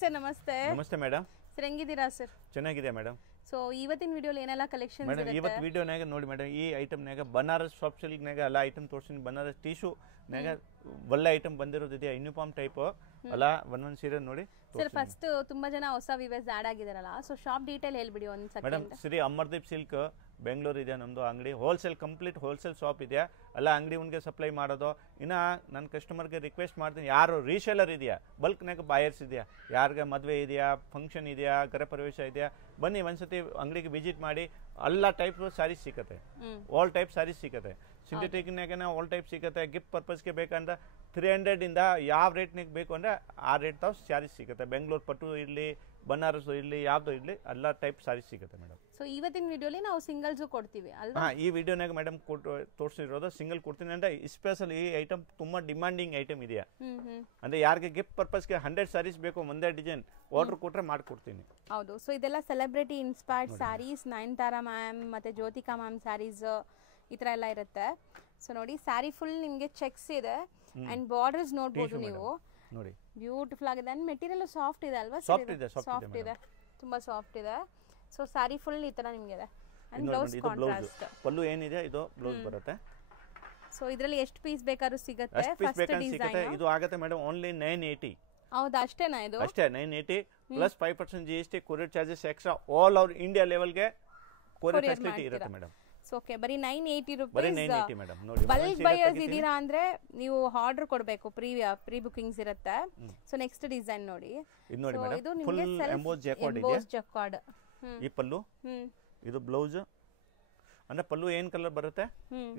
Sir ನಮಸ್ತೆ. ನಮಸ್ತೆ madam. Sir ಹೆಂಗಿದ್ದೀರಾ ಸರ್? ಚೆನ್ನಾಗಿದೆ ಮೇಡಮ್. ಸೊ ಇವತ್ತಿನ ವಿಡಿಯೋಲಿ ಏನೆಲ್ಲ ಕಲೆಕ್ಷನ್ಸ್ ಮೇಡಮ್ ಇವತ್ತು ವಿಡಿಯೋನಾಗ ನೋಡಿ ಮೇಡಮ್, ಈ ಐಟಮ್ನಾಗ ಬನಾರಸ್ ಸಾಫ್ಟ್ ಸಿಲ್ಕ್ನಾಗ ಎಲ್ಲ ಐಟಮ್ ತೋರಿಸ್ತೀನಿ. ಬನಾರಸ್ ಟಿಶ್ಯೂನಾಗ ಒಳ್ಳೆ ಐಟಮ್ ಬಂದಿರೋದಿದೆಯಾ, ಯೂನಿಫಾರ್ಮ್ ಟೈಪ್ ಅಲ್ಲ, ಒಂದೊಂದು ಸೀರೆ ನೋಡಿ ಸರ್. ಫಸ್ಟ್ ತುಂಬಾ ಜನ ಹೊಸ ವಿವರ್ಸ್ ಆಡ್ ಆಗಿದಾರಲ್ಲ, ಸೊ ಶಾಪ್ ಡೀಟೇಲ್ ಹೇಳ್ಬಿಡಿ ಒಂದು second. Madam Shri Amardeep silk Bengaluru ಇದೆ ನಮ್ಮದು ಅಂಗಡಿ. ಹೋಲ್ಸೇಲ್, ಕಂಪ್ಲೀಟ್ ಹೋಲ್ಸೇಲ್ ಶಾಪ್ ಇದೆಯಾ, ಎಲ್ಲ ಅಂಗಡಿ ಉನ್ಗೆ ಸಪ್ಲೈ ಮಾಡೋದು. ಇನ್ನು ನನ್ನ ಕಸ್ಟಮರ್ಗೆ ರಿಕ್ವೆಸ್ಟ್ ಮಾಡ್ತೀನಿ, ಯಾರು ರೀಸೇಲರ್ ಇದೆಯಾ, ಬಲ್ಕ್ನಾಗ ಬಾಯರ್ಸ್ ಇದೆಯಾ, ಯಾರಿಗೆ ಮದುವೆ ಇದೆಯಾ, ಫಂಕ್ಷನ್ ಇದೆಯಾ, ಗೃಹ ಪ್ರವೇಶ ಇದೆಯಾ, ಬನ್ನಿ ಒಂದ್ಸತಿ ಅಂಗಡಿಗೆ ವಿಸಿಟ್ ಮಾಡಿ. ಎಲ್ಲ ಟೈಪ್ ಸ್ಯಾರೀಸ್ ಸಿಗುತ್ತೆ, ಆಲ್ ಟೈಪ್ ಸ್ಯಾರೀಸ್ ಸಿಗುತ್ತೆ. ಸಿಂಥೆಟಿಕ್ನಾಗ ಆಲ್ ಟೈಪ್ ಸಿಗುತ್ತೆ. ಗಿಫ್ಟ್ ಪರ್ಪಸ್ಗೆ ಬೇಕಂದ್ರೆ 300 ಇಂದ ಯಾವ ರೇಟ್ನಾಗ ಬೇಕು ಅಂದರೆ ಆ ರೇಟ್ ತಾವು ಸ್ಯಾರೀಸ್ ಸಿಗುತ್ತೆ. ಬೆಂಗಳೂರು ಪಟ್ಟು ಇರಲಿ, ಬನಾರಸ್ ಇರಲಿ, ಯಾವ್ದು ಇರಲಿ, ಎಲ್ಲ ಟೈಪ್ ಸ್ಯಾರೀಸ್ ಸಿಗುತ್ತೆ ಮೇಡಮ್. ಸೊ ಇವತ್ತಿನ ವಿಡಿಯೋಲಿ ನಾವು ಸಿಂಗಲ್ಸು ಕೊಡ್ತೀವಿ ಅಲ್ವಾ? ಹಾಂ, ಈ ವಿಡಿಯೋನಾಗ ಮೇಡಮ್ ತೋರಿಸಿರೋದು ಸಿಂಗಲ್ ಕೊಡ್ತೀನಿ. ಅಂದರೆ ಸ್ಪೆಷಲ್ ಈ ಐಟಮ್ ತುಂಬ ಡಿಮಾಂಡಿಂಗ್ ಐಟಮ್ ಇದೆಯಾ, ಅಂದರೆ ಯಾರಿಗೆ ಗಿಫ್ಟ್ ಪರ್ಪಸ್ಗೆ 100 ಸ್ಯಾರೀಸ್ ಬೇಕು, ಒಂದೇ ಡಿಸೈನ್ ಆರ್ಡರ್ ಕೊಟ್ಟರೆ ಮಾಡಿಕೊಡ್ತೀನಿ. ಹೌದು. ಸೊ ಇದೆಲ್ಲ celebrity inspired sarees. Nayanthara ma'am ಮತ್ತು ಜ್ಯೋತಿಕಾ ಮ್ಯಾಮ್ ಸ್ಯಾರೀಸ್ ಈ ಥರ ಎಲ್ಲ ಇರುತ್ತೆ. ಸೊ ನೋಡಿ, ಸ್ಯಾರಿ ಫುಲ್ ನಿಮಗೆ ಚೆಕ್ಸ್ ಇದೆ ಅಂಡ್ ಬಾರ್ಡರ್ಸ್ ನೋಡ್ಬೋದು ನೀವು. ನೋಡಿ, ಬ್ಯೂಟಿಫುಲ್ ಆಗಿದೆ ಅಂಡ್ ಮೆಟೀರಿಯಲ್ ಸಾಫ್ಟ್ ಇದೆ ಅಲ್ವಾ? ಸಾಫ್ಟ್ ಇದೆ, ಸಾಫ್ಟ್ ಇದೆ, ತುಂಬಾ ಸಾಫ್ಟ್ ಇದೆ. ಸೊ ಸ್ಯಾರಿ ಫುಲ್ ಈ ತರ ನಿಮಗೆ ಇದೆ ಅಂಡ್ ಬ್ಲೌಸ್ ಕಾಂಟ್ರಾಸ್ಟ್. ಪಲ್ಲು ಏನಿದೆ ಇದು ಬ್ಲೌಸ್ ಬರುತ್ತೆ. ಸೊ ಇದರಲ್ಲಿ ಎಷ್ಟು ಪೀಸ್ ಬೇಕಾದ್ರೂ ಸಿಗುತ್ತೆ. ಫಸ್ಟ್ ಡಿಸೈನ್ ಇದು ಆಗುತ್ತೆ ಮೇಡಮ್, ಓನ್ಲಿ 980. ಹೌದಾ, ಅಷ್ಟೇನಾ ಇದು? ಅಷ್ಟೇ, 980 plus 5% GST, courier charges extra. All over India ಲೆವೆಲ್ಗೆ ಕೊರಿಯರ್ ಫೆಸಿಲಿಟಿ ಇರುತ್ತೆ ಮೇಡಮ್. ಸೊ ಓಕೆ, ಬರೀ 980 ಬರೀ ರೂಪೀಸ್. 980 ಮೇಡಮ್. ನೋಡಿ, ಬಲ್ಕ್ ಬೈಯರ್ಸ್ ಇದೀರಾ ಅಂದ್ರೆ ನೀವು ಆರ್ಡರ್ ಕೊಡಬೇಕು, ಪ್ರೀ ಬುಕಿಂಗ್ಸ್ ಇರುತ್ತೆ. ಸೊ ನೆಕ್ಸ್ಟ್ ಡಿಸೈನ್ ನೋಡಿ, ಇದು ನೋಡಿ ಮೇಡಮ್, ಫುಲ್ ಎಂಬೋಸ್ ಜಕಾರ್ಡ್ ಇದೆ. ಜಕಾರ್ಡ್ ಈ ಪಲ್ಲು, ಇದು ಬ್ಲೌಸ್. ಅಂದ್ರೆ ಪಲ್ಲು ಏನ್ ಕಲರ್ ಬರುತ್ತೆ,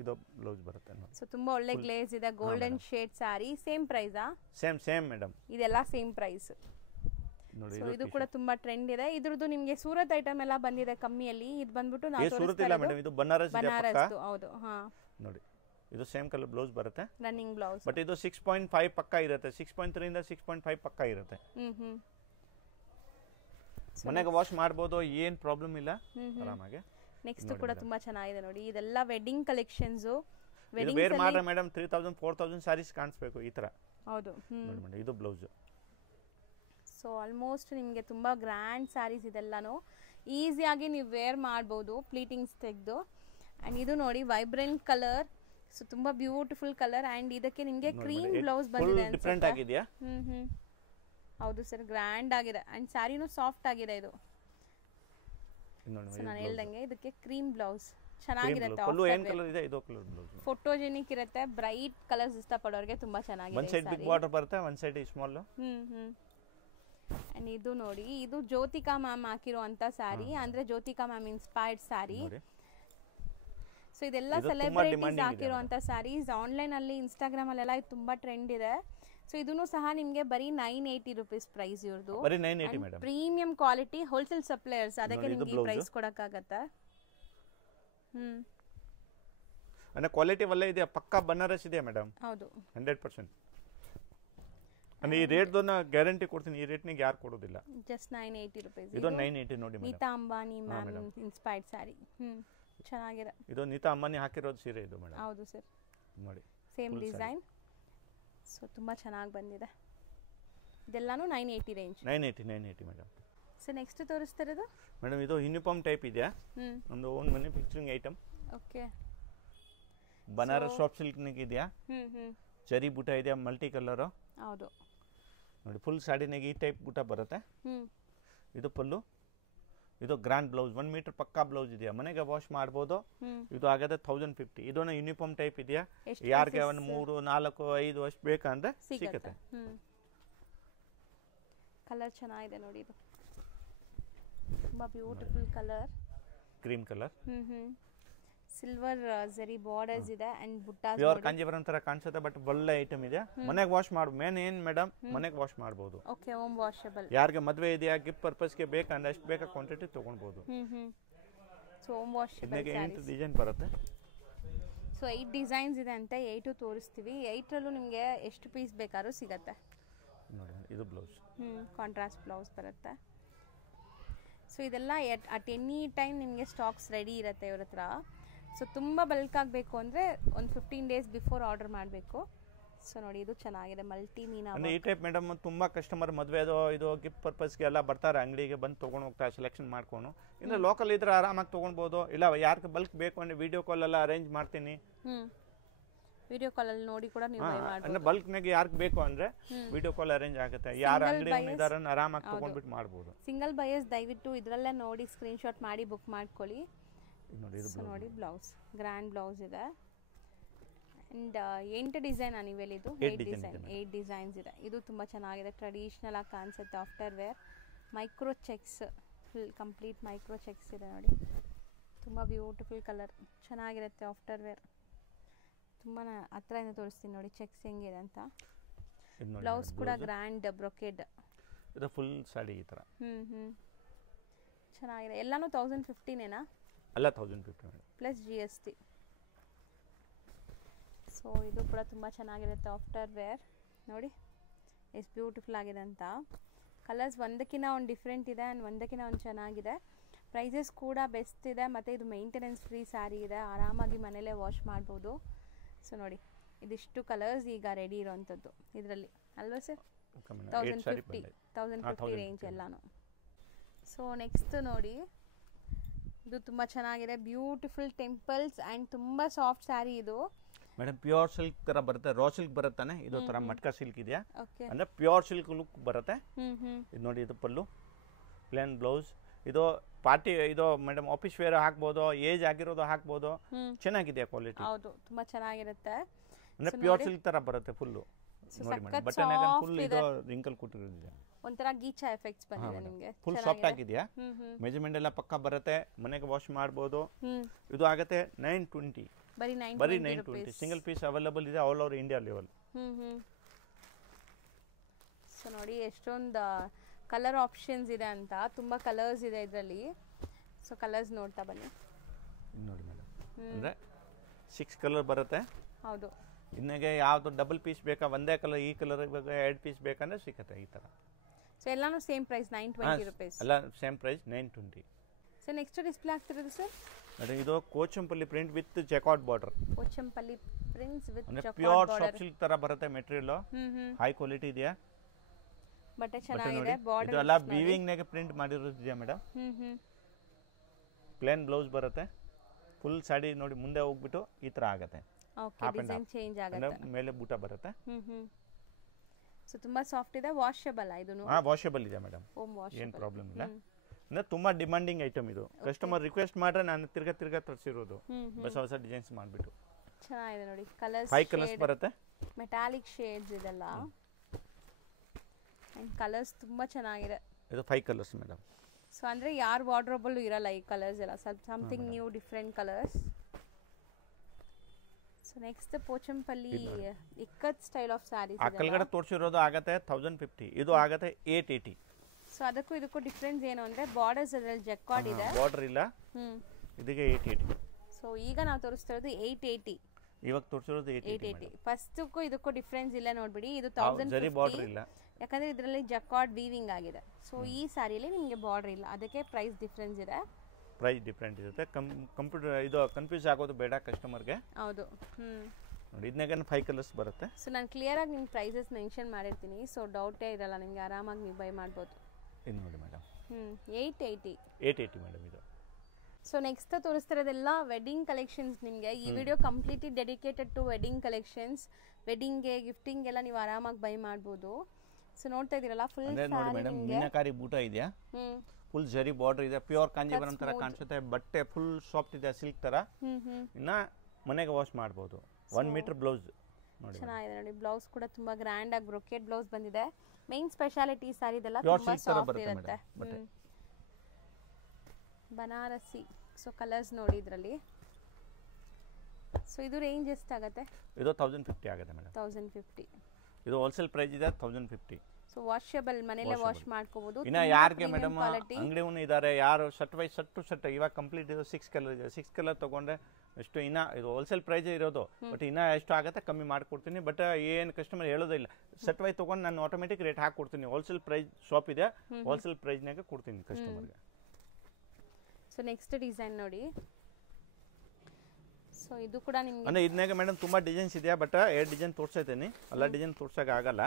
ಇದು ಬ್ಲೌಸ್ ಬರುತ್ತೆ ನೋಡಿ. ಸೊ ತುಂಬಾ ಒಳ್ಳೆ ಗ್ಲೇಸ್ ಇದೆ, ಗೋಲ್ಡನ್ ಶೇಡ್ ಸಾರಿ. ಸೇಮ್ ಪ್ರೈಸಾ? ಸೇಮ್ ಮೇಡಮ್, ಇದೆಲ್ಲ ಸೇಮ್ ಪ್ರೈಸ್. ಸೊ ಇದು ಕೂಡ ತುಂಬಾ ಟ್ರೆಂಡ್ ಇದೆ. ಇದ್ರದ್ದು ನಿಮಗೆ ಸೂರತ್ ಐಟಮ್ ಎಲ್ಲ ಬಂದಿದೆ ಕಮ್ಮಿಯಲ್ಲಿ. ಇದು ಬಂದ್ಬಿಟ್ಟು ನಾವು ಸೂರತ್ ಇಲ್ಲ ಮೇಡಮ್, ಇದು ಬನಾರಸ್ ಇದೆ ಪಕ್ಕ. ಹೌದು, ಹಾ ನೋಡಿ, ಇದು ಸೇಮ್ ಕಲರ್ ಬ್ಲೌಸ್ ಬರುತ್ತೆ, ರನ್ನಿಂಗ್ ಬ್ಲೌಸ್. ಬಟ್ ಇದು 6.5 ಪಕ್ಕ ಇರುತ್ತೆ. 6.3 ಇಂದ 6.5 ಪಕ್ಕ ಇರುತ್ತೆ. ಮನೆಗೆ ವಾಶ್ ಮಾಡಬಹುದು, ಏನ್ ಪ್ರಾಬ್ಲಮ್ ಇಲ್ಲ, ಆರಾಮಾಗಿ. ನೆಕ್ಸ್ಟ್ ಕೂಡ ತುಂಬಾ ಚೆನ್ನಾಗಿದೆ ನೋಡಿ, ಇದೆಲ್ಲ ವೆಡ್ಡಿಂಗ್ ಕಲೆಕ್ಷನ್ಸ್. ವೇರ್ ಮಾಡ್ರೆ ಮೇಡಮ್ 3000 4000 ಸ್ಯಾರೀಸ್ ಕಾಣಿಸ್ಬೇಕು ಈ ತರ. ಹೌದು, ನೋಡಿ ಮೇಡಮ್, ಇದು ಬ್ಲೌಸ್. ಸೊ ಆಲ್ಮೋಸ್ಟ್ ನಿಮಗೆ ತುಂಬಾ ಗ್ರ್ಯಾಂಡ್ ಸ್ಯಾರೀಸ್ ಇದೆಲ್ಲಾನು ಈಸಿಯಾಗಿ ನೀವು ವೇರ್ ಮಾಡ್ಬೋದು, ಪ್ಲೀಟಿಂಗ್ಸ್ ತೆಗೆದು. ಅಂಡ್ ಇದು ನೋಡಿ, ವೈಬ್ರೆಂಟ್ ಕಲರ್. ಸೊ ತುಂಬಾ ಬ್ಯೂಟಿಫುಲ್ ಕಲರ್ ಅಂಡ್ ಇದಕ್ಕೆ ನಿಮಗೆ ಕ್ರೀಮ್ ಬ್ಲೌಸ್ ಬಂದಿದೆ. ಡಿಫರೆಂಟ್ ಆಗಿದೆಯಾ? ಹೌದು ಸರ್, ಗ್ರ್ಯಾಂಡ್ ಆಗಿದೆ ಅಂಡ್ ಸ್ಯಾರಿನೂ ಸಾಫ್ಟ್ ಆಗಿದೆ. ಇದು ನಾನು ಹೇಳ್ದಂಗೆ ಇದಕ್ಕೆ ಕ್ರೀಮ್ ಬ್ಲೌಸ್ ಚೆನ್ನಾಗಿರುತ್ತೆ. ಫೋಟೋಜೆನಿಕ್ ಇರುತ್ತೆ, ಬ್ರೈಟ್ ಕಲರ್ಸ್ ಇಷ್ಟಪಡೋರಿಗೆ ತುಂಬಾ ಚೆನ್ನಾಗಿದೆ. ಒನ್ ಸೈಡ್ ಬಿಗ್ ಬಾರ್ಡರ್ ಬರುತ್ತೆ, ಒನ್ ಸೈಡ್ ಸ್ಮಾಲ್. ಅಂಡ್ ಇದು ನೋಡಿ, ಇದು ಜ್ಯೋತಿಕಾ ಮ್ಯಾಮ್ ಹಾಕಿರುವಂತ ಸ್ಯಾರಿ, ಅಂದ್ರೆ Jyothika ma'am inspired sari. So ಇದೆಲ್ಲ ಸೆಲೆಬ್ರಿಟೀಸ್ ಹಾಕಿರುವಂತ ಸ್ಯಾರೀಸ್. ಆನ್ಲೈನ್ ಅಲ್ಲಿ, ಇನ್ಸ್ಟಾಗ್ರಾಮ್ ಅಲ್ಲೆಲ್ಲ ಇದು ತುಂಬಾ ಟ್ರೆಂಡ್ ಇದೆ. ಸೊ ಇದನ್ನು ಸಹ ನಿಮಗೆ ಬರೀ 980 ರೂಪೀಸ್ ಪ್ರೈಸ್ ಇವ್ರದ್ದು. ಪ್ರೀಮಿಯಂ ಕ್ವಾಲಿಟಿ ಹೋಲ್ಸೇಲ್ ಸಪ್ಲೈಯರ್ಸ್, ಅದಕ್ಕೆ ನಿಮಗೆ ಈ ಪ್ರೈಸ್ ಕೊಡಕ್ಕಾಗತ್ತೆ. ಅಂದ್ರೆ ಕ್ವಾಲಿಟಿ ಒಳ್ಳೆ ಇದೆ, ಪಕ್ಕಾ ಬನಾರಸ್ ಇದೆ ಮೇಡಮ್. ಹೌದು, 100%. ಅಂದ್ರೆ ಈ ರೇಟ್ ದೊನ್ನ ಗ್ಯಾರಂಟಿ ಕೊಡ್ತೀನಿ, ಈ ರೇಟ್ ನಿಗೆ ಯಾರು ಕೊಡೋದಿಲ್ಲ. Just 980 rupees. ಇದು 980 ನೋಡಿ madam, Neeta Ambani ma'am inspired sari. ಚೆನ್ನಾಗಿದೆ. ಇದು ನೀತಾ ಅಂಬಾನಿ ಹಾಕಿರೋದು ಸೀರೆ ಇದು ಮೇಡಮ್. ಹೌದು ಸರ್, ನೋಡಿ ಸೇಮ್ ಡಿಸೈನ್. ಸೊ ತುಂಬಾ ಚೆನ್ನಾಗಿ ಬಂದಿದೆ. ಇದೆಲ್ಲಾನು 980 ರೇಂಜ್. 980 ಮೇಡಮ್. ಸೊ ನೆಕ್ಸ್ಟ್ ತೋರಿಸ್ತಿರೋದು ಮೇಡಮ್, ಇದು ಯೂನಿಫಾರ್ಮ್ ಟೈಪ್ ಇದೆಯಾ, ನಮ್ದು own manufacturing item. Okay, Banaras soft silk ನಿಗೆ ಇದೆಯಾ, ಚರಿ ಬೂಟ ಇದೆಯಾ, ಮಲ್ಟಿ ಕಲರ್. ಹೌದು ನೋಡಿ, ಫುಲ್ ಸಾಡಿನಾಗ ಈ ಟೈಪ್ ಬೂಟ ಬರುತ್ತೆ. ಇದು ಪಲ್ಲು, ಇದು ಗ್ರ್ಯಾಂಡ್ ಬ್ಲೌಸ್, 1 ಮೀಟರ್ ಪಕ್ಕಾ ಬ್ಲೌಸ್ ಇದೆಯಾ, ಮನೆಗೆ ವಾಶ್ ಮಾಡ್ಬೋದು. ಇದು ಆಗದೆ 1050. ಇದನ್ನ ಯೂನಿಫಾರ್ಮ್ ಟೈಪ್ ಇದೆಯಾ, ಯಾರಿಗೆ 1 3 4 5 ಅಷ್ಟು ಬೇಕಂದ್ರೆ ಸಿಗುತ್ತೆ. ಕಲರ್ ಚೆನ್ನಾಗಿದೆ ನೋಡಿ, ಇದು ತುಂಬಾ beautiful colour, cream colour. Silver ಜರಿ ಬಾರ್ಡರ್ಸ್ ಇದೆ ಅಂಡ್ ಬುಟ್ಟಾಸ್. ಪ್ಯೂರ್ ಕಾಂಜೀವರಂ ತರ ಕಾಣಿಸುತ್ತೆ, ಬಟ್ ಒಳ್ಳೆ ಐಟಮ್ ಇದೆ. ಮನೆಗೆ ವಾಶ್ ಮಾಡು, ಮೇನ್ ಏನ್ ಮೇಡಮ್, ಮನೆಗೆ ವಾಶ್ ಮಾಡಬಹುದು. Okay, home washable. ಯಾರಿಗೆ ಮದುವೆ ಇದೆಯಾ, ಗಿಫ್ಟ್ ಪರ್ಪಸ್ಗೆ ಬೇಕಂದ್ರೆ ಅಷ್ಟು ಬೇಕಾ ಕ್ವಾಂಟಿಟಿ ತಗೊಳ್ಬಹುದು. ಸೊ ಹೋಮ್ ವಾಷಬಲ್ ಇದಕ್ಕೆ 8 ಡಿಸೈನ್ ಬರುತ್ತೆ. ಸೊ 8 ಡಿಸೈನ್ಸ್ ಇದೆ ಅಂತ 8 ತೋರಿಸ್ತೀವಿ. 8ರಲ್ಲೂ ನಿಮಗೆ ಎಷ್ಟು ಪೀಸ್ ಬೇಕಾದ್ರೂ ಸಿಗುತ್ತೆ ನೋಡಿ. ಇದು ಬ್ಲೌಸ್, ಕಾಂಟ್ರಾಸ್ಟ್ ಬ್ಲೌಸ್ ಬರುತ್ತೆ. ಸೊ ಇದೆಲ್ಲ ಅಟ್ ಎನಿ ಟೈಮ್ ನಿಮಗೆ ಸ್ಟಾಕ್ಸ್ ರೆಡಿ ಇರುತ್ತೆ ಇವ್ರ ಹತ್ರ. ಸೊ ತುಂಬ ಬಲ್ಕ್ ಆಗಬೇಕು ಅಂದರೆ ಒಂದು 15 ಡೇಸ್ ಬಿಫೋರ್ ಆರ್ಡರ್ ಮಾಡಬೇಕು. ಸೊ ನೋಡಿ ಇದು ಚೆನ್ನಾಗಿದೆ ಮಲ್ಟಿ ಮೀನಾ ಅಂದರೆ ಈ ಟೈಪ್ ಮೇಡಮ್ ತುಂಬ ಕಸ್ಟಮರ್ ಮದುವೆದು ಇದು ಗಿಫ್ಟ್ ಪರ್ಪಸ್ಗೆ ಎಲ್ಲ ಬರ್ತಾರೆ ಅಂಗಡಿಗೆ ಬಂದು ತೊಗೊಂಡು ಹೋಗ್ತಾರೆ ಸೆಲೆಕ್ಷನ್ ಮಾಡ್ಕೊಂಡು ಇನ್ನು ಲೋಕಲ್ ಇದ್ರೆ ಆರಾಮಾಗಿ ತೊಗೊಳ್ಬೋದು ಇಲ್ಲ ಯಾರಿಗೆ ಬಲ್ಕ್ ಬೇಕು ಅಂದರೆ ವೀಡಿಯೋ ಕಾಲೆಲ್ಲ ಅರೇಂಜ್ ಮಾಡ್ತೀನಿ ವಿಡಿಯೋ ಕಾಲಲ್ಲಿ ನೋಡಿ ಕೂಡ ನೀವು ಬೈ ಮಾಡ್ಬೋದು ಅಂದರೆ ಬಲ್ಕ್ನಾಗೆ ಯಾರಿಗೆ ಬೇಕು ಅಂದರೆ ವಿಡಿಯೋ ಕಾಲ್ ಅರೇಂಜ್ ಆಗುತ್ತೆ ಯಾರು ಅಂಗಡಿ ಇದ್ದಾರೆ ಆರಾಮಾಗಿ ತೊಗೊಂಡ್ಬಿಟ್ಟು ಮಾಡ್ಬೋದು ಸಿಂಗಲ್ ಬಯರ್ಸ್ ದಯವಿಟ್ಟು ಇದರಲ್ಲೇ ನೋಡಿ ಸ್ಕ್ರೀನ್ಶಾಟ್ ಮಾಡಿ ಬುಕ್ ಮಾಡ್ಕೊಳ್ಳಿ ನೋಡಿ ಬ್ಲೌಸ್ ಗ್ರ್ಯಾಂಡ್ ಬ್ಲೌಸ್ ಇದೆ ಅಂಡ್ 8 ಡಿಸೈನ್ ನೀವು ಹೇಳಿದ್ದು 8 ಡಿಸೈನ್ಸ್ ಇದೆ ಇದು ತುಂಬ ಚೆನ್ನಾಗಿದೆ ಟ್ರೆಡಿಷ್ನಲ್ ಆಗಿ ಕಾಣಿಸುತ್ತೆ after wear micro checks full complete micro checks ಇದೆ ನೋಡಿ ತುಂಬ ಬ್ಯೂಟಿಫುಲ್ ಕಲರ್ ಚೆನ್ನಾಗಿರುತ್ತೆ ಆಫ್ಟರ್ ವೇರ್ ತುಂಬ ಹತ್ರದಿಂದ ತೋರಿಸ್ತೀನಿ ನೋಡಿ ಚೆಕ್ಸ್ ಹೆಂಗಿದೆ ಅಂತ ಬ್ಲೌಸ್ ಕೂಡ ಗ್ರ್ಯಾಂಡ್ ಬ್ರೊಕೇಡ್ ಇದು ಫುಲ್ ಸಾಡಿ ಈ ಥರ ಚೆನ್ನಾಗಿದೆ ಎಲ್ಲಾನು 1015 ಅಲ್ಲ 1015 ಪ್ಲಸ್ GST ಸೊ ಇದು ಕೂಡ ತುಂಬ ಚೆನ್ನಾಗಿರುತ್ತೆ ಆಫ್ಟರ್ ವೇರ್ ನೋಡಿ ಎಷ್ಟು ಬ್ಯೂಟಿಫುಲ್ ಆಗಿದೆ ಅಂತ ಕಲರ್ಸ್ ಒಂದಕ್ಕಿಂತ ಒಂದು ಡಿಫ್ರೆಂಟ್ ಇದೆ ಆ್ಯಂಡ್ ಒಂದಕ್ಕಿಂತ ಒಂದು ಚೆನ್ನಾಗಿದೆ ಪ್ರೈಸಸ್ ಕೂಡ ಬೆಸ್ಟ್ ಇದೆ ಮತ್ತು ಇದು ಮೇಂಟೆನೆನ್ಸ್ ಫ್ರೀ ಸ್ಯಾರಿ ಇದೆ ಆರಾಮಾಗಿ ಮನೇಲೇ ವಾಶ್ ಮಾಡ್ಬೋದು ಸೊ ನೋಡಿ ಇದಿಷ್ಟು ಕಲರ್ಸ್ ಈಗ ರೆಡಿ ಇರೋವಂಥದ್ದು ಇದರಲ್ಲಿ ಅಲ್ವಾ ಸರ್ 1050 ರೇಂಜ್ ಎಲ್ಲಾನು ಸೊ ನೆಕ್ಸ್ಟ್ ನೋಡಿ ಇದು ತುಂಬ ಚೆನ್ನಾಗಿದೆ ಬ್ಯೂಟಿಫುಲ್ ಟೆಂಪಲ್ಸ್ ಆ್ಯಂಡ್ ತುಂಬ ಸಾಫ್ಟ್ ಸ್ಯಾರಿ ಇದು ಮೇಡಮ್ ಪ್ಯೂರ್ ಸಿಲ್ಕ್ ತರ ಬರುತ್ತೆ ರಾ ಸಿಲ್ಕ್ ಬರುತ್ತಾನೆ ಇದು ತರ ಮಟ್ಕಾ ಸಿಲ್ಕ್ ಇದೆಯಾ ಅಂದ್ರೆ ಪ್ಯೂರ್ ಸಿಲ್ಕ್ ಲುಕ್ ಬರುತ್ತೆ ಇದು ನೋಡಿ ಇದು ಪಲ್ಲು ಪ್ಲೇನ್ ಬ್ಲೌಸ್ ಇದು ಪಾರ್ಟಿ ಇದು ಮೇಡಮ್ ಆಫೀಸ್ ವೇರ್ ಹಾಕ್ಬೋದು ಏಜ್ ಆಗಿರೋದು ಹಾಕ್ಬೋದು ಚೆನ್ನಾಗಿದೆ ಕ್ವಾಲಿಟಿ ಹೌದು ತುಂಬಾ ಚೆನ್ನಾಗಿರುತ್ತೆ ಅಂದ್ರೆ ಪ್ಯೂರ್ ಸಿಲ್ಕ್ ತರ ಬರುತ್ತೆ ಫುಲ್ ನೋಡಿ ಮೇಡಮ್ ಬಟನ್ ಫುಲ್ ಇದು ರಿಂಕಲ್ ಕೊಟ್ಟಿರೋದಿದೆ ಒಂತರ ಗೀಚಾ ಎಫೆಕ್ಟ್ಸ್ ಬಂದಿದೆ ನಿಮಗೆ ಫುಲ್ ಸಾಫ್ಟ್ ಆಗಿದೆಯಾ ಮೆಜರ್ಮೆಂಟ್ ಎಲ್ಲ ಪಕ್ಕಾ ಬರುತ್ತೆ ಮನೆಗೆ ವಾಶ್ ಮಾಡಬಹುದು ಇದು ಆಗುತ್ತೆ 920 ಬರಿ 920 ಸಿಂಗಲ್ ಪೀಸ್ ಅವೈಲೇಬಲ್ ಇದೆ all over India level so ನೋಡಿ ಎಷ್ಟೊಂದು ಕಲರ್ ಆಪ್ಷನ್ಸ್ ಇದೆ ಅಂತ ತುಂಬಾ ಕಲರ್ಸ್ ಇದೆ ಇದರಲ್ಲಿ ಸೊ ಕಲರ್ಸ್ ನೋಡ್ತಾ ಬನ್ನಿ ನೋಡಿ ಮೇಡಮ್ ಅಂದ್ರೆ 6 ಕಲರ್ ಬರುತ್ತೆ ಹೌದು ಇನ್ನಗೆ ಯಾವುದು ಡಬಲ್ ಪೀಸ್ ಬೇಕಾ ಒಂದೇ ಕಲರ್ ಈ ಕಲರ್ ಬೇಕಾ ಎರಡು ಪೀಸ್ ಬೇಕಂದ್ರೆ ಸಿಗುತ್ತೆ ಈ ತರ ಸೊ ಎಲ್ಲಾನು ಸೇಮ್ ಪ್ರೈಸ್ 920 ರೂಪೀಸ್ ಎಲ್ಲ same price 920 so next display ಆಗ್ತಿರೋದು ಸರ್ ಅದೇ ಇದು Kochampally print with jacquard border Kochampally prints with jacquard pure soft silk ತರ ಬರುತ್ತೆ ಮೆಟೀರಿಯಲ್ ಹೈ ಕ್ವಾಲಿಟಿ ಇದೆಯಾ ಬಟ್ಟೆ ಚೆನ್ನಾಗಿದೆ ಬಾರ್ಡರ್ ಇದು ಎಲ್ಲ ವೀವಿಂಗ್ ನಾಗೆ ಪ್ರಿಂಟ್ ಮಾಡಿರೋದು ಇದೆಯಾ ಮೇಡಮ್ ಪ್ಲೇನ್ ಬ್ಲೌಸ್ ಬರುತ್ತೆ ಫುಲ್ ಸಾಡಿ ನೋಡಿ ಮುಂದೆ ಹೋಗ್ಬಿಟ್ಟು ಈ ತರ ಆಗುತ್ತೆ ಓಕೆ ಡಿಸೈನ್ ಚೇಂಜ್ ಆಗುತ್ತೆ ಮೇಲೆ ಬೂಟ ಬರುತ್ತೆ ಸೊ ತುಂಬಾ ಸಾಫ್ಟ್ ಇದೆ ವಾಷಬಲ್ ಇದನ್ನು ವಾಷಬಲ್ ಇದೆ ಮೇಡಮ್ ಏನು ಪ್ರಾಬ್ಲಮ್ ಇಲ್ಲ ಅಂದ್ರೆ ತುಂಬಾ ಡಿಮಾಂಡಿಂಗ್ ಐಟಮ್ ಇದು ಕಸ್ಟಮರ್ ರಿಕ್ವೆಸ್ಟ್ ಮಾಡ್ರೆ ನಾನು ತಿರ್ಗಾ ತರಿಸಿರೋದು ಹೊಸ ಡಿಸೈನ್ಸ್ ಮಾಡ್ಬಿಟ್ಟು ಚೆನ್ನಾಗಿದೆ ನೋಡಿ ಕಲರ್ಸ್ 5 ಕಲರ್ಸ್ ಬರುತ್ತೆ ಮೆಟಾಲಿಕ್ ಶೇಡ್ಸ್ ಇದೆಲ್ಲ ಅಂಡ್ ಕಲರ್ಸ್ ತುಂಬಾ ಚೆನ್ನಾಗಿದೆ ಇದು 5 ಕಲರ್ಸ್ ಮೇಡಮ್ ಸೊ ಅಂದ್ರೆ ಯಾರ್ ವಾರ್ಡ್ರೋಬ್ ಅಲ್ಲೂ ಇರಲ್ಲ ಈ ಕಲರ್ಸ್ ಎಲ್ಲ something new different colours so next Pochampally ikat style of sarees ಆ ಕೆಳಗಡೆ ತೋರಿಸಿರೋದು ಆಗುತ್ತೆ 1050 ಇದು ಆಗುತ್ತೆ 880 ಸೊ ಅದಕ್ಕೂ ಇದಕ್ಕೂ ಡಿಫರೆನ್ಸ್ ಏನು ಅಂದ್ರೆ ಬಾರ್ಡರ್ಸ್ ಅದರಲ್ಲಿ ಜಕಾರ್ಡ್ ಇದೆ ಬಾರ್ಡರ್ ಇಲ್ಲ ಇದಕ್ಕೆ 880 ಸೊ ಈಗ ನಾವು ತೋರಿಸ್ತಿರೋದು 880 ಇವಾಗ ತೋರಿಸಿರೋದು 880 ಫಸ್ಟ್ಗೂ ಇದಕ್ಕೂ ಡಿಫರೆನ್ಸ್ ಇಲ್ಲ ನೋಡ್ಬಿಡಿ ಇದು 1050 ಬಾರ್ಡರ್ ಇಲ್ಲ ಯಾಕಂದ್ರೆ ಇದರಲ್ಲಿ ಜಕಾರ್ಡ್ ವೀವಿಂಗ್ ಆಗಿದೆ ಸೊ ಈ ಸ್ಯಾರಿಯಲ್ಲಿ ನಿಮಗೆ ಬಾರ್ಡರ್ ಇಲ್ಲ ಅದಕ್ಕೆ ಪ್ರೈಸ್ ಡಿಫರೆನ್ಸ್ ಇದೆ ಪ್ರೈಸ್ ಡಿಫರೆಂಟ್ ಇರುತ್ತೆ ಕಂಪ್ಯೂಟರ್ ಇದು ಕನ್ಫ್ಯೂಸ್ ಆಗೋದು ಬೇಡ ಕಸ್ಟಮರ್ಗೆ ಹೌದು ನೋಡಿ ಇದನ್ನಾಗ 5 ಕಲರ್ಸ್ ಬರುತ್ತೆ ಸೊ ನಾನು ಕ್ಲಿಯರ್ ಆಗಿ ನಿಮ್ಮ ಪ್ರೈಸಸ್ ಮೆನ್ಷನ್ ಮಾಡಿರ್ತೀನಿ ಸೊ ಡೌಟೇ ಇರಲ್ಲ ನಿಮಗೆ ಆರಾಮಾಗಿ ನೀವು ಬೈ ಮಾಡ್ಬೋದು ಇದು ನೋಡಿ ಮೇಡಮ್ 880 ಮೇಡಮ್ ಇದು ಸೊ ನೆಕ್ಸ್ಟ್ ತೋರಿಸ್ತಿರೋದೆಲ್ಲ ವೆಡ್ಡಿಂಗ್ ಕಲೆಕ್ಷನ್ಸ್ ನಿಮಗೆ ಈ ವಿಡಿಯೋ completely dedicated to wedding collections ವೆಡ್ಡಿಂಗ್ಗೆ ಗಿಫ್ಟಿಂಗ್ ಎಲ್ಲ ನೀವು ಆರಾಮಾಗಿ ಬೈ ಮಾಡ್ಬೋದು ಸೊ ನೋಡ್ತಾ ಇದೀರಲ್ಲ ಫುಲ್ ನೋಡಿ ಮೇಡಮ್ ಮೀನಾಕಾರಿ ಬೂಟ ಇದೆಯಾ ಫುಲ್ ಜರಿ ಬಾರ್ಡರ್ ಇದೆ ಪ್ಯೂರ್ ಕಾಂಜೀವರಂ ತರ ಕಾಣಿಸುತ್ತೆ ಬಟ್ಟೆ ಫುಲ್ ಸಾಫ್ಟ್ ಇದೆ ಸಿಲ್ಕ್ ತರ ಇನ್ನ ಮನೆಗೆ ವಾಶ್ ಮಾಡಬಹುದು 1 ಮೀಟರ್ ಬ್ಲೌಸ್ ನೋಡಿ ಚೆನ್ನಾಗಿದೆ ನೋಡಿ ಬ್ಲೌಸ್ ಕೂಡ ತುಂಬಾ ಗ್ರ್ಯಾಂಡ್ ಆಗಿ ಬ್ರೊಕೇಡ್ ಬ್ಲೌಸ್ ಬಂದಿದೆ ಮೇನ್ ಸ್ಪೆಷಾಲಿಟಿ ಸಾರಿದೆಲ್ಲ ತುಂಬಾ ಸಾಫ್ಟ್ ಇರುತ್ತೆ ಬನಾರಸಿ ಸೊ ಕಲರ್ಸ್ ನೋಡಿ ಇದರಲ್ಲಿ ಸೊ ಇದು ರೇಂಜ್ ಎಷ್ಟಾಗುತ್ತೆ ಇದು 1050 ಆಗುತ್ತೆ ಮೇಡಮ್ 1050 ಇದು ಹೋಲ್ಸೇಲ್ ಪ್ರೈಸ್ ಇದೆ 1050 ಸೊ ವಾಷಬಲ್ ಮನೆಯಲ್ಲೇ ವಾಶ್ ಮಾಡ್ಕೋಬಹುದು ಇನ್ನ ಯಾರಿಗೆ ಮೇಡಮ್ ಅಂಗಡಿವನು ಇದ್ದಾರೆ ಯಾರು ಶರ್ಟ್ ಇವಾಗ ಕಂಪ್ಲೀಟ್ ಇದು 6 ಕಲರ್ ಇದೆ 6 ಕಲರ್ ತಗೊಂಡ್ರೆ ಎಷ್ಟು ಇನ್ನ ಇದು ಹೋಲ್ಸೇಲ್ ಪ್ರೈಸ್ ಇರೋದು ಬಟ್ ಇನ್ನ ಎಷ್ಟು ಆಗುತ್ತೆ ಕಮ್ಮಿ ಮಾಡ್ಕೊಡ್ತೀನಿ ಬಟ್ ಏನು ಕಸ್ಟಮರ್ ಹೇಳೋದಿಲ್ಲ ಸೆಟ್ ವೈಸ್ ತಗೊಂಡು ನಾನು ಆಟೋಮೆಟಿಕ್ ರೇಟ್ ಹಾಕೊಡ್ತೀನಿ ಹೋಲ್ಸೇಲ್ ಪ್ರೈಸ್ ಶಾಪ್ ಇದೆ ಹೋಲ್ಸೇಲ್ ಪ್ರೈಸ್ನಾಗ ಕೊಡ್ತೀನಿ ಕಸ್ಟಮರ್ಗೆ ಸೊ ನೆಕ್ಸ್ಟ್ ಡಿಸೈನ್ ನೋಡಿ ಸೊ ಇದು ಕೂಡ ನಿಮಗೆ ಅಂದ್ರೆ ಇದನ್ನಾಗ ಮೇಡಮ್ ತುಂಬಾ ಡಿಸೈನ್ಸ್ ಇದೆಯಾ, ಬಟ್ 2 ಡಿಸೈನ್ ತೋರಿಸ್ತೀನಿ. ಎಲ್ಲ ಡಿಸೈನ್ ತೋರ್ಸಕ್ ಆಗಲ್ಲ.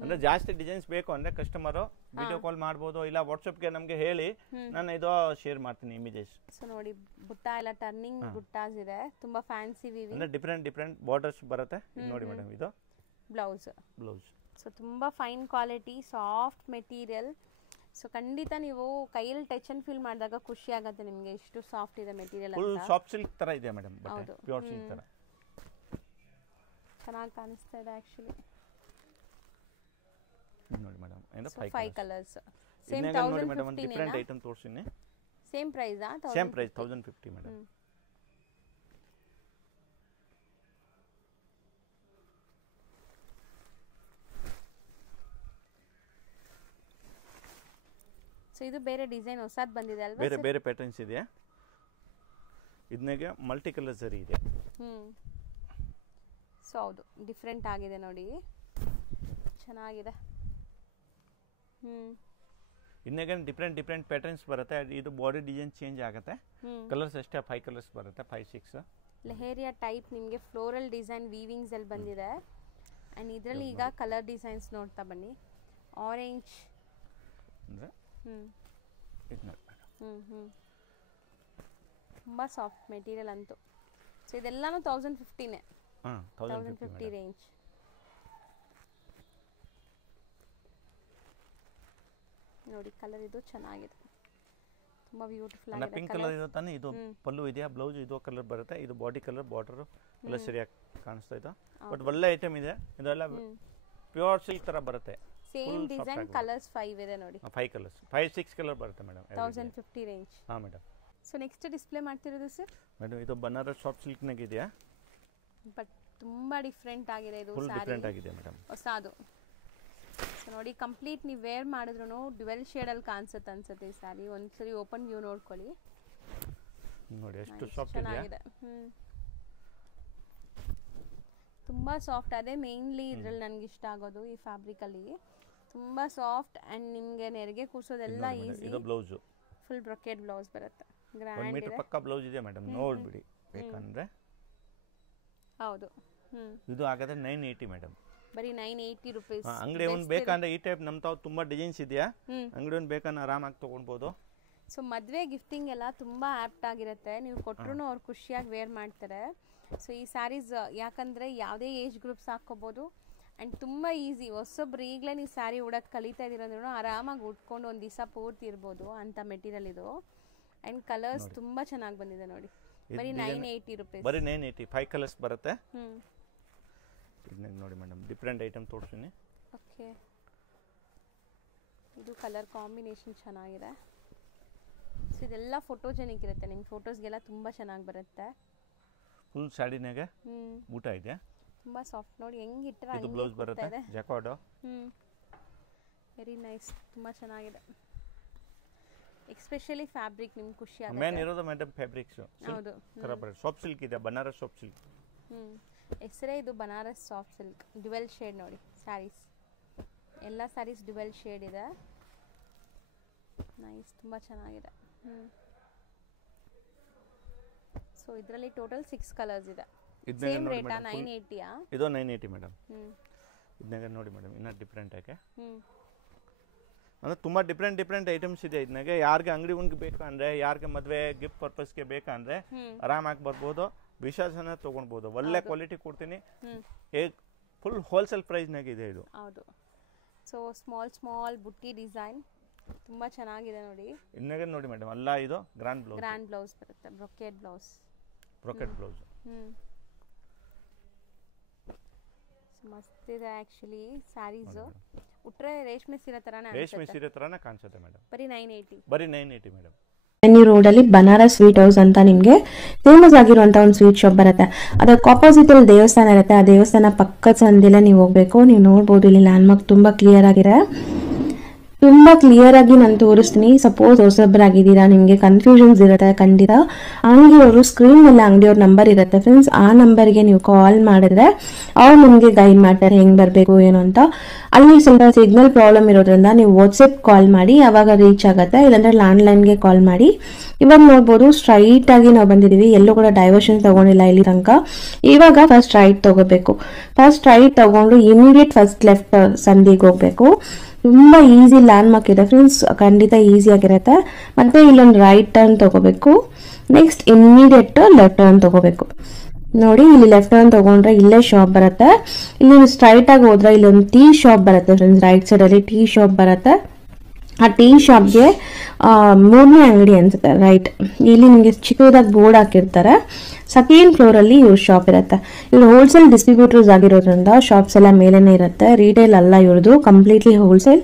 ಅಂದ್ರೆ ಜಾಸ್ತಿ ಡಿಸೈನ್ಸ್ ಬೇಕು ಅಂದ್ರೆ ಕಸ್ಟಮರ್ ವಿಡಿಯೋ ಕಾಲ್ ಮಾಡ್ಬೋದು, ಇಲ್ಲ ವಾಟ್ಸ್ಆಪ್ಗೆ ನಮಗೆ ಹೇಳಿ ನಾನು ಇದು ಶೇರ್ ಮಾಡ್ತೀನಿ ಇಮೇಜಸ್. ಸೊ ನೋಡಿ ಬುಟ್ಟ ಎಲ್ಲ ಟರ್ನಿಂಗ್ ಬುಟ್ಟಾಸ್ ಇದೆ, ತುಂಬಾ ಫ್ಯಾನ್ಸಿ ವಿವಿಂಗ್. ಅಂದ್ರೆ ಡಿಫರೆಂಟ್ ಬಾರ್ಡರ್ಸ್ ಬರುತ್ತೆ. ನೋಡಿ ಮೇಡಮ್ ಇದು ಬ್ಲೌಸ್. ಸೊ ತುಂಬಾ fine quality soft material. So ಖಂಡಿತ ನೀವು ಕೈಯಲ್ಲಿ ಟಚ್ ಅಂಡ್ ಫೀಲ್ ಮಾಡಿದಾಗ ಖುಷಿ ಆಗುತ್ತೆ ನಿಮಗೆ, ಎಷ್ಟು ಸಾಫ್ಟ್ ಇದೆ ಮೆಟೀರಿಯಲ್ ಅಂತ. ಫುಲ್ ಸಾಫ್ಟ್ ಸಿಲ್ಕ್ ತರ ಇದೆ ಮೇಡಮ್, ಬಟ್ಟೆ ಪ್ಯೂರ್ ಸಿಲ್ಕ್ ತರ ಚೆನ್ನಾಗಿ ಕಾಣಿಸ್ತಾ ಇದೆ ಆಕ್ಚುಲಿ. ನೋಡಿ ಮೇಡಮ್ ಇದು 5 ಕಲರ್ಸ್. ಸೇಮ್ ನೋಡಿ ಮೇಡಮ್ ಒಂದು ಡಿಫರೆಂಟ್ ಐಟಮ್ ತೋರಿಸ್ತೀನಿ. ಸೇಮ್ ಪ್ರೈಸ್ ಆ? Same price 1050 madam. ಸೊ ಇದು ಬೇರೆ ಡಿಸೈನ್ ಹೊಸದು ಬಂದಿದೆ ಅಲ್ವಾ? ಬೇರೆ ಪ್ಯಾಟರ್ನ್ಸ್ ಇದೆ. ಇದನ್ನೆಗೆ ಮಲ್ಟಿ ಕಲರ್ ಸರಿ ಇದೆ. ಸೊ ಹೌದು ಡಿಫರೆಂಟ್ ಆಗಿದೆ ನೋಡಿ, ಚೆನ್ನಾಗಿದೆ. ಇನ್ನೇಗೆ ಡಿಫರೆಂಟ್ ಪ್ಯಾಟರ್ನ್ಸ್ ಬರುತ್ತೆ. ಇದು ಬಾಡಿ ಡಿಸೈನ್ ಚೇಂಜ್ ಆಗುತ್ತೆ. ಕಲರ್ಸ್ ಅಷ್ಟೇ 5 ಕಲರ್ಸ್ ಬರುತ್ತೆ, 5 6. ಲೆಹೇರಿಯಾ ಟೈಪ್ ನಿಮಗೆ ಫ್ಲೋರಲ್ ಡಿಸೈನ್ ವೀವಿಂಗ್ಸ್ ಅಲ್ಲಿ ಬಂದಿದೆ. ಅಂಡ್ ಇದರಲ್ಲಿ ಈಗ ಕಲರ್ ಡಿಸೈನ್ಸ್ ನೋಡ್ತಾ ಬನ್ನಿ. ಆರೆಂಜ್ ಅಂದ್ರೆ ತುಂಬಾ ಸಾಫ್ಟ್ ಮೆಟೀರಿಯಲ್ ಅಂತೂ. ಸೊ ಇದೆಲ್ಲಾನು 1050ನೇ. 1050 ರೇಂಜ್. ನೋಡಿ ಕಲರ್ ಇದು ಚೆನ್ನಾಗಿದೆ, ತುಂಬಾ ಬ್ಯೂಟಿಫುಲ್ ಆಗಿದೆ. ಪಿಂಕ್ ಕಲರ್ ಇದೆ ತಾನೆ, ಇದು ಪಲ್ಲು ಇದೆಯಾ, ಬ್ಲೌಸ್ ಇದು ಕಲರ್ ಬರುತ್ತೆ. ಇದು ಬಾಡಿ ಕಲರ್, ಬಾರ್ಡರ್ ಎಲ್ಲ ಸರಿಯಾಗಿ ಕಾಣಿಸ್ತಾ ಇದೆ. ಬಟ್ ಒಳ್ಳೆ ಐಟಮ್ ಇದೆ. ಇದೆಲ್ಲ ಪ್ಯೂರ್ ಸಿಲ್ಕ್ ತರ ಬರುತ್ತೆ. ಸೇಮ್ ಡಿಸೈನ್ ಕಲರ್ಸ್ 5 ಇದೆ ನೋಡಿ. 5 ಕಲರ್ಸ್ 5 6 ಕಲರ್ ಬರುತ್ತೆ ಮೇಡಮ್. 1050 ರೇಂಜ್. ಹಾ ಮೇಡಮ್. ಸೊ ನೆಕ್ಸ್ಟ್ ಡಿಸ್ಪ್ಲೇ ಮಾಡ್ತಿರೋದು ಸರ್ ಮೇಡಮ್ ಇದು ಬನಾರಸ್ ಸಾಫ್ಟ್ ಸಿಲ್ಕ್ ನಾಗ ಇದೆಯಾ, ಬಟ್ ತುಂಬಾ ಡಿಫರೆಂಟ್ ಆಗಿದೆ. ಇದು ಫುಲ್ ಡಿಫರೆಂಟ್ ಆಗಿದೆ ಮೇಡಮ್, ಹೊಸದು. ಸೊ ನೋಡಿ ಕಂಪ್ಲೀಟ್ ನೀವು ವೇರ್ ಮಾಡಿದ್ರು ಡ್ಯುವೆಲ್ ಶೇಡ್ ಅಲ್ಲಿ ಕಾಣಿಸುತ್ತೆ ಅನ್ಸುತ್ತೆ ಈ ಸಾರಿ. ಒಂದ್ಸರಿ ಓಪನ್ ವ್ಯೂ ನೋಡ್ಕೊಳ್ಳಿ. ನೋಡಿ ಎಷ್ಟು ಸಾಫ್ಟ್ ಇದೆ. ತುಂಬಾ ಸಾಫ್ಟ್. ಅದೇ ಮೇನ್ಲಿ ಇದ್ರಲ್ಲಿ ನನಗೆ ಇಷ್ಟ ಆಗೋದು ಈ ಫ್ಯಾಬ್ರಿಕ್ ಅಲ್ಲಿ. ತುಂಬಾ ಸಾಫ್ಟ್ ಅಂಡ್ ನಿಮಗೆ ನೆರಿಗೆ ಕೂರ್ಸೋದೆಲ್ಲ ಈಜಿ. ಇದು ಬ್ಲೌಸ್ ಫುಲ್ ಬ್ರೊಕೆಟ್ ಬ್ಲೌಸ್ ಬರುತ್ತೆ. ಗ್ರ್ಯಾಂಡ್ 1 ಮೀಟರ್ ಪಕ್ಕ ಬ್ಲೌಸ್ ಇದೆ ಮೇಡಮ್, ನೋಡ್ಬಿಡಿ ಬೇಕಂದ್ರೆ. ಹೌದು. ಇದು ಆಗದೆ 980 ಮೇಡಮ್. ಬರೀ 980 ರೂಪೀಸ್. ಅಂಗಡಿ ಒಂದು ಬೇಕಂದ್ರೆ ಈ ಟೈಪ್ ನಮ್ಮ ತಾವು ತುಂಬಾ ಡಿಸೈನ್ಸ್ ಇದೆಯಾ, ಅಂಗಡಿ ಒಂದು ಬೇಕಂದ್ರೆ ಆರಾಮಾಗಿ ತಗೊಳ್ಬೋದು. ಸೊ ಮದುವೆ ಗಿಫ್ಟಿಂಗ್ ಎಲ್ಲ ತುಂಬಾ ಆಪ್ಟ್ ಆಗಿರುತ್ತೆ. ನೀವು ಕೊಟ್ಟರು ಅವ್ರು ಖುಷಿಯಾಗಿ ವೇರ್ ಮಾಡ್ತಾರೆ. ಸೊ ಈ ಸ್ಯಾರೀಸ್ ಯಾಕಂದರೆ ಯಾವುದೇ ಏಜ್ ಗ್ರೂಪ್ಸ್ ಹಾಕ್ಕೋಬೋದು ಆ್ಯಂಡ್ ತುಂಬ ಈಸಿ. ಹೊಸೊಬ್ರು ಈಗಲೇ ನೀವು ಸ್ಯಾರಿ ಉಡೋದು ಕಲಿತಾ ಇದ್ದೀರಂದ್ರೂ ಆರಾಮಾಗಿ ಉಟ್ಕೊಂಡು ಒಂದು ದಿವಸ ಪೂರ್ತಿ ಇರ್ಬೋದು ಅಂಥ ಮೆಟೀರಿಯಲ್ ಇದು. ಆ್ಯಂಡ್ ಕಲರ್ಸ್ ತುಂಬ ಚೆನ್ನಾಗಿ ಬಂದಿದೆ ನೋಡಿ. ಬರೀ 980 ರೂಪೀಸ್. ಬರೀ 980 5 ಕಲರ್ಸ್ ಬರುತ್ತೆ. ಇದನ್ನ ನೋಡಿ ಮೇಡಮ್ ಡಿಫರೆಂಟ್ ಐಟಮ್ ತೋರಿಸ್ತೀನಿ. ಓಕೆ, ಇದು ಕಲರ್ ಕಾಂಬಿನೇಷನ್ ಚೆನ್ನಾಗಿದೆ. ಸೊ ಇದೆಲ್ಲ ಫೋಟೋಜೆನಿಕ್ ಇರುತ್ತೆ, ನಿಮ್ಮ ಫೋಟೋಸ್ಗೆಲ್ಲ ತುಂಬ ಚೆನ್ನಾಗಿ ಬರುತ್ತೆ. ಫುಲ್ ಸ್ಯಾರಿನಾಗೆ ಊಟ ಇದೆ, ತುಂಬ ಸಾಫ್ಟ್. ನೋಡಿ ಹೆಂಗೆ ಇಟ್ಟರೆ ಇದು ಬ್ಲೌಸ್ ಬರುತ್ತೆ ಜಾಕಾರ್ಡ್. ವೆರಿ ನೈಸ್, ತುಂಬ ಚೆನ್ನಾಗಿದೆ. ಎಸ್ಪೆಷಲಿ ಫ್ಯಾಬ್ರಿಕ್ ನಿಮ್ಗೆ ಖುಷಿ ಆಗುತ್ತೆ. ಮೇನ್ ಇರೋದು ಮೇಡಮ್ ಫ್ಯಾಬ್ರಿಕ್ಸ್. ಹೌದು, ತರ ಬರುತ್ತೆ. ಸಾಫ್ಟ್ ಸಿಲ್ಕ್ ಇದೆ, ಬನಾರಸ್ ಸಾಫ್ಟ್ ಸಿಲ್ಕ್. ಹೆಸರೇ ಇದು Banaras soft silk. Dual shade ನೋಡಿ ಸ್ಯಾರೀಸ್, ಎಲ್ಲ ಸ್ಯಾರೀಸ್ ಡ್ಯುವೆಲ್ ಶೇಡ್ ಇದೆ. ನೈಸ್, ತುಂಬ ಚೆನ್ನಾಗಿದೆ. ಸೊ ಇದರಲ್ಲಿ ಟೋಟಲ್ 6 ಕಲರ್ಸ್ ಇದೆ. ಸೇಮ್ ರೇಟಾ? 980 ಆ? ಇದು 980 ಮೇಡಮ್. ಇದನ್ನಾಗ ನೋಡಿ ಮೇಡಮ್ ಇನ್ನ ಡಿಫರೆಂಟ್ ಆಗಿ ಅಂದ್ರೆ ತುಂಬಾ ಡಿಫರೆಂಟ್ ಐಟಮ್ಸ್ ಇದೆ. ಇದನ್ನಾಗ ಯಾರಿಗೆ ಅಂಗಡಿ ಉಂಗೆ ಬೇಕಂದ್ರೆ, ಯಾರಿಗೆ ಮದುವೆ ಗಿಫ್ಟ್ ಪರ್ಪಸ್ಗೆ ಬೇಕಂದ್ರೆ ಆರಾಮಾಗಿ ಬರ್ಬೋದು. ವಿಶ್ವಾಸನ ತಗೊಳ್ಬೋದು. ಒಳ್ಳೆ ಕ್ವಾಲಿಟಿ ಕೊಡ್ತೀನಿ. ಫುಲ್ ಹೋಲ್ಸೇಲ್ ಪ್ರೈಸ್ನಾಗ ಇದೆ ಇದು. ಹೌದು. ಸೊ ಸ್ಮಾಲ್ ಬುಟ್ಟಿ ಡಿಸೈನ್ ತುಂಬಾ ಚೆನ್ನಾಗಿದೆ ನೋಡಿ. ಇನ್ನೇಗೆ ನೋಡಿ ಮೇಡಮ್ ಅಲ್ಲ, ಇದು ಗ್ರ್ಯಾಂಡ್ ಬ್ಲೌಸ್ ಬರುತ್ತೆ, ಬ್ರೊಕೆಟ್ ಬ್ಲೌಸ್. ಮಸ್ತ್ ಇದೆ ಆಕ್ಚುಲಿ ಸ್ಯಾರೀಸ್. ಉಟ್ರೆ ರೇಷ್ಮೆ ಸೀರೆ ತರಾನೇ ಕಾಣಿಸುತ್ತೆ ಮೇಡಮ್. ಬರೀ 980. ಬರೀ 980 ಮೇಡಮ್. ರೋಡ್ ಅಲ್ಲಿ ಬನಾರಸ್ ಸ್ವೀಟ್ ಹೌಸ್ ಅಂತ ನಿಮ್ಗೆ ಫೇಮಸ್ ಆಗಿರುವಂತ ಒಂದು ಸ್ವೀಟ್ ಶಾಪ್ ಬರುತ್ತೆ. ಅದಕ್ಕೆ ಆಪೋಸಿಟ್ ಅಲ್ಲಿ ದೇವಸ್ಥಾನ ಇರುತ್ತೆ. ಆ ದೇವಸ್ಥಾನ ಪಕ್ಕದ ಸಂದಿಲ್ಲ ನೀವು ಹೋಗ್ಬೇಕು. ನೀವು ನೋಡ್ಬೋದು ಇಲ್ಲಿ ಲ್ಯಾಂಡ್ ಮಾರ್ಕ್ ತುಂಬಾ ಕ್ಲಿಯರ್ ಆಗಿದೆ. ತುಂಬ ಕ್ಲಿಯರ್ ಆಗಿ ನಾನು ತೋರಿಸ್ತೀನಿ. ಸಪೋಸ್ ಹೊಸಬ್ರಾಗಿದ್ದೀರಾ, ನಿಮಗೆ ಕನ್ಫ್ಯೂಷನ್ಸ್ ಇರುತ್ತೆ ಖಂಡಿತ, ಅಂಗಡಿಯವರು ಸ್ಕ್ರೀನ್ ಮೇಲೆ ಅಂಗಡಿಯವ್ರ ನಂಬರ್ ಇರುತ್ತೆ ಫ್ರೆಂಡ್ಸ್, ಆ ನಂಬರ್ಗೆ ನೀವು ಕಾಲ್ ಮಾಡಿದ್ರೆ ಅವ್ರು ನಿಮಗೆ ಗೈಡ್ ಮಾಡ್ತಾರೆ ಹೆಂಗೆ ಬರಬೇಕು ಏನು ಅಂತ. ಅಲ್ಲಿ ಸ್ವಲ್ಪ ಸಿಗ್ನಲ್ ಪ್ರಾಬ್ಲಮ್ ಇರೋದ್ರಿಂದ ನೀವು ವಾಟ್ಸಪ್ ಕಾಲ್ ಮಾಡಿ, ಅವಾಗ ರೀಚ್ ಆಗುತ್ತೆ, ಇಲ್ಲಾಂದ್ರೆ ಲ್ಯಾಂಡ್ಲೈನ್ಗೆ ಕಾಲ್ ಮಾಡಿ. ಇವಾಗ ನೋಡ್ಬೋದು ಸ್ಟ್ರೈಟ್ ಆಗಿ ನಾವು ಬಂದಿದ್ದೀವಿ, ಎಲ್ಲೂ ಕೂಡ ಡೈವರ್ಷನ್ ತಗೊಂಡಿಲ್ಲ ಇಲ್ಲಿ ತನಕ. ಇವಾಗ ಫಸ್ಟ್ ರೈಟ್ ತಗೋಬೇಕು. ಫಸ್ಟ್ ರೈಟ್ ತಗೊಂಡು ಇಮಿಡಿಯೇಟ್ ಫಸ್ಟ್ ಲೆಫ್ಟ್ ಸಂದಿಗೆ ಹೋಗ್ಬೇಕು. ತುಂಬ ಈಸಿ ಲ್ಯಾಂಡ್ ಮಾರ್ಕ್ ಇದೆ ಫ್ರೆಂಡ್ಸ್, ಖಂಡಿತ ಈಸಿ ಆಗಿರುತ್ತೆ. ಮತ್ತೆ ಇಲ್ಲೊಂದು ರೈಟ್ ಟರ್ನ್ ತಗೋಬೇಕು. ನೆಕ್ಸ್ಟ್ ಇಮಿಡಿಯೇಟ್ ಲೆಫ್ಟ್ ಟರ್ನ್ ತಗೋಬೇಕು. ನೋಡಿ ಇಲ್ಲಿ ಲೆಫ್ಟ್ ಟರ್ನ್ ತಗೊಂಡ್ರೆ ಇಲ್ಲೇ ಶಾಪ್ ಬರುತ್ತೆ. ಇಲ್ಲಿ ಸ್ಟ್ರೈಟ್ ಆಗಿ ಹೋದ್ರೆ ಇಲ್ಲೊಂದು ಟೀ ಶಾಪ್ ಬರುತ್ತೆ ಫ್ರೆಂಡ್ಸ್, ರೈಟ್ ಸೈಡ್ ಅಲ್ಲಿ ಟೀ ಶಾಪ್ ಬರುತ್ತೆ. ಆ ಟೀ ಶಾಪ್ಗೆ 3ನೇ ಅಂಗಡಿ ಅನ್ಸುತ್ತೆ, ರೈಟ್. ಇಲ್ಲಿ ನಿಮಗೆ ಚಿಕ್ಕದಾಗಿ ಬೋರ್ಡ್ ಹಾಕಿರ್ತಾರೆ. ಸೆಕೆಂಡ್ ಫ್ಲೋರ್ ಅಲ್ಲಿ ಇವ್ರ ಶಾಪ್ ಇರುತ್ತೆ. ಇವ್ರು ಹೋಲ್ಸೇಲ್ ಡಿಸ್ಟ್ರಿಬ್ಯೂಟರ್ಸ್ ಆಗಿರೋದ್ರಿಂದ ಶಾಪ್ಸ್ ಎಲ್ಲ ಮೇಲೇನೆ ಇರುತ್ತೆ. ರಿಟೇಲ್ ಅಲ್ಲ ಇವ್ರದ್ದು, ಕಂಪ್ಲೀಟ್ಲಿ ಹೋಲ್ಸೇಲ್.